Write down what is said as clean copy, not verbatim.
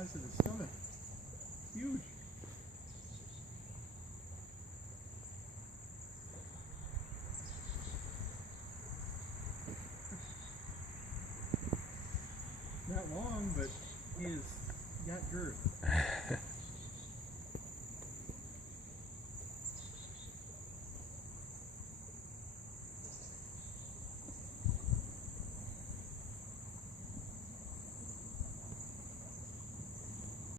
size of his stomach. Huge. Not long, but he has got girth.